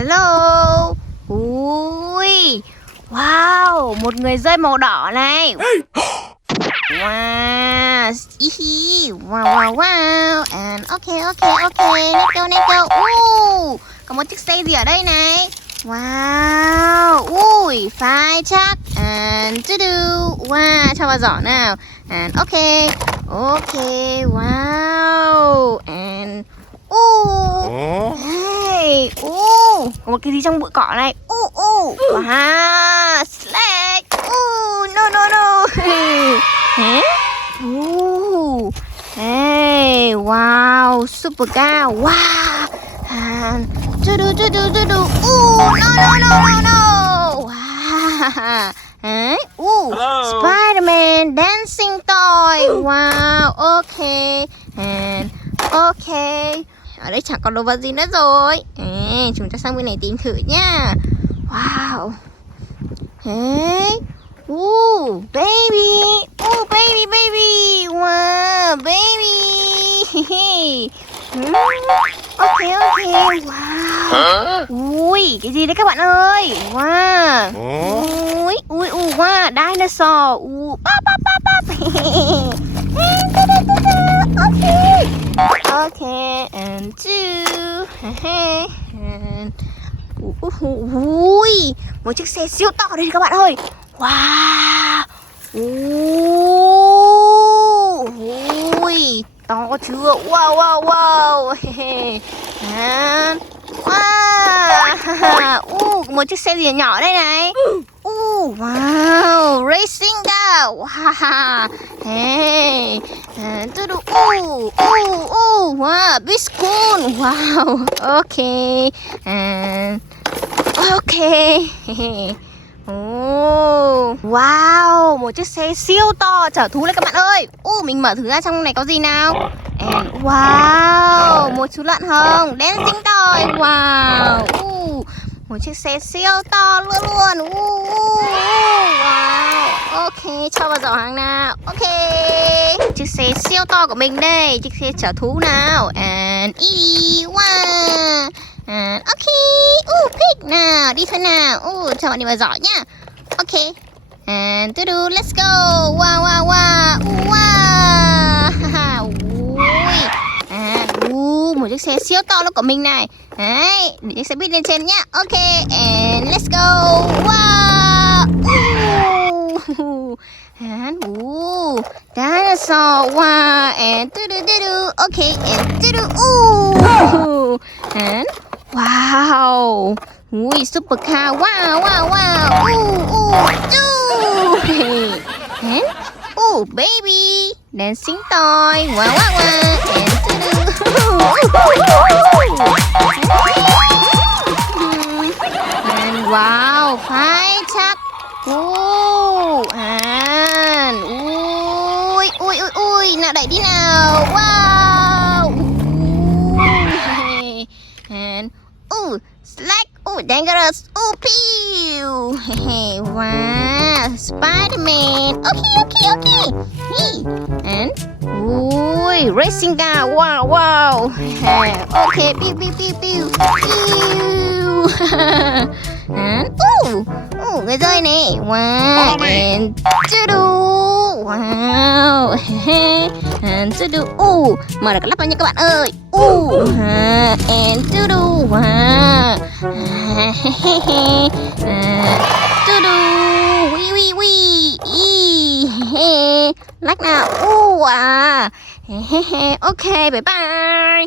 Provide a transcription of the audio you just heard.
hello. Ui, wow, một người rơi màu đỏ này. Wow, wow, wow, wow. And okay, let's go. Có một chiếc xe gì ở đây này. Wow, ui, phai chắc. And wow, cho vào giỏ nào. And okay, wow. And hey, có một cái gì trong bụi cỏ này. Wow, slack. No. Hả? Hey, wow, super cao. Wow. And no. Wow. Hey, Spider-Man dancing toy. Wow, okay. And okay. Ở đây chẳng còn đồ vật gì nữa rồi. Chúng ta sang bên này tìm thử nhá. Wow. Hey. Baby. Baby. Wow, baby. Okay. Wow. Ui, cái gì đấy các bạn ơi? Wow. Ui, wow, dinosaur. Okay, and two. And ui, một chiếc xe siêu to đây các bạn ơi. Wow. Ui, to chưa? Wow. And wow. Một chiếc xe gì nhỏ đây này. Wow, racing car. Wow. Hey. And wow, big school. Wow. Okay. And okay. Wow, một chiếc xe siêu to chở thú đấy các bạn ơi. Mình mở thử ra trong này có gì nào. And wow, một chú lợn hồng dancing toy. Wow. Một chiếc xe siêu to luôn. Wow. Ok, cho vào giỏ hàng nào. Ok, chiếc xe siêu to của mình đây. Chiếc xe chở thú nào. And wow. And ok. Pick nào, đi thôi nào. Cho bạn đi vào giỏ nhá. Ok. And let's go. Wow. Một chiếc xe siêu to luôn của mình này. Đấy, để chiếc xe buýt lên trên nhá. Ok, and let's go. Wow. And dinosaur. Wow. And okay, and and wow. Ui, super car. Wow. And baby dancing toy. Wow. And wow, phai chắc. And ui, nào đẩy đi nào. Wow. And slack. Dangerous. Pew. Wow, Spider-Man. Okay. Hey. And racing car. Wow. Okay, pew. And người rơi này. Wow. And wow. And mở được cái lắp vào nha các bạn ơi. And wow. Like nào. Ok, bye bye.